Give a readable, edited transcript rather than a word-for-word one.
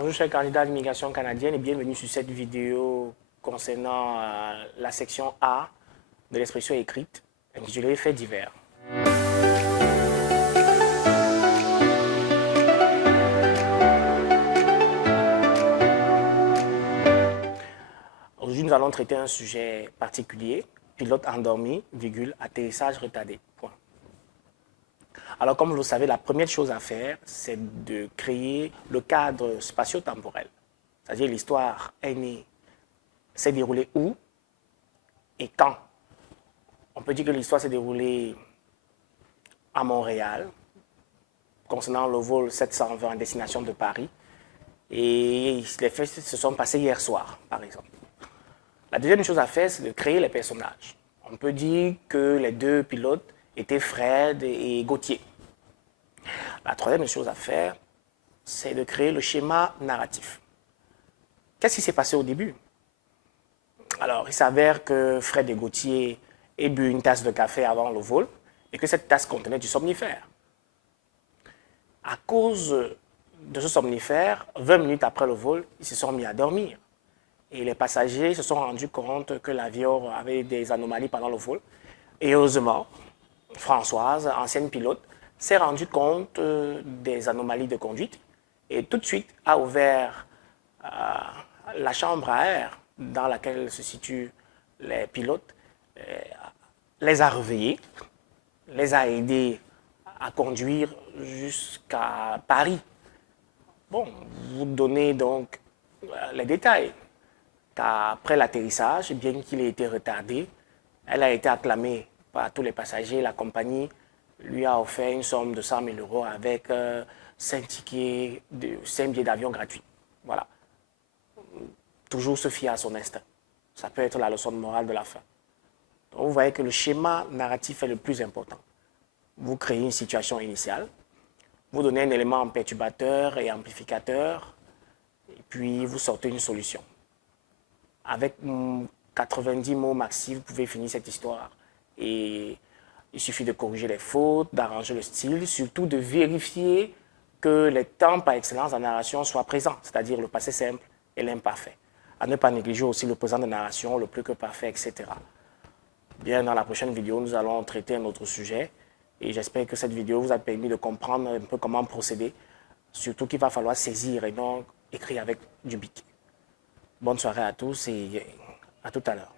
Bonjour chers candidats à l'immigration canadienne et bienvenue sur cette vidéo concernant la section A de l'expression écrite intitulée Faits divers. Aujourd'hui, nous allons traiter un sujet particulier, pilote endormi, virgule, atterrissage retardé. Point. Alors, comme vous le savez, la première chose à faire, c'est de créer le cadre spatio-temporel. C'est-à-dire l'histoire est née, s'est déroulée où et quand. On peut dire que l'histoire s'est déroulée à Montréal, concernant le vol 720 en destination de Paris. Et les faits se sont passés hier soir, par exemple. La deuxième chose à faire, c'est de créer les personnages. On peut dire que les deux pilotes étaient Fred et Gauthier. La troisième chose à faire, c'est de créer le schéma narratif. Qu'est-ce qui s'est passé au début? Alors, il s'avère que Fred et Gauthier aient bu une tasse de café avant le vol et que cette tasse contenait du somnifère. À cause de ce somnifère, 20 minutes après le vol, ils se sont mis à dormir. Et les passagers se sont rendus compte que l'avion avait des anomalies pendant le vol. Et heureusement, Françoise, ancienne pilote, s'est rendue compte des anomalies de conduite et tout de suite a ouvert la chambre à air dans laquelle se situent les pilotes, les a réveillés, les a aidés à conduire jusqu'à Paris. Bon, vous donnez donc les détails. Après l'atterrissage, bien qu'il ait été retardé, elle a été acclamée par tous les passagers. La compagnie lui a offert une somme de 100 000 € avec 5 billets d'avion gratuits. Voilà. Toujours se fier à son instinct. Ça peut être la leçon de morale de la fin. Donc vous voyez que le schéma narratif est le plus important. Vous créez une situation initiale, vous donnez un élément perturbateur et amplificateur, et puis vous sortez une solution. Avec 90 mots maxi, vous pouvez finir cette histoire. Et il suffit de corriger les fautes, d'arranger le style, surtout de vérifier que les temps par excellence en narration soient présents, c'est-à-dire le passé simple et l'imparfait. À ne pas négliger aussi le présent de narration, le plus que parfait, etc. Bien, dans la prochaine vidéo, nous allons traiter un autre sujet. Et j'espère que cette vidéo vous a permis de comprendre un peu comment procéder. Surtout qu'il va falloir saisir et non écrire avec du bic. Bonne soirée à tous et à tout à l'heure.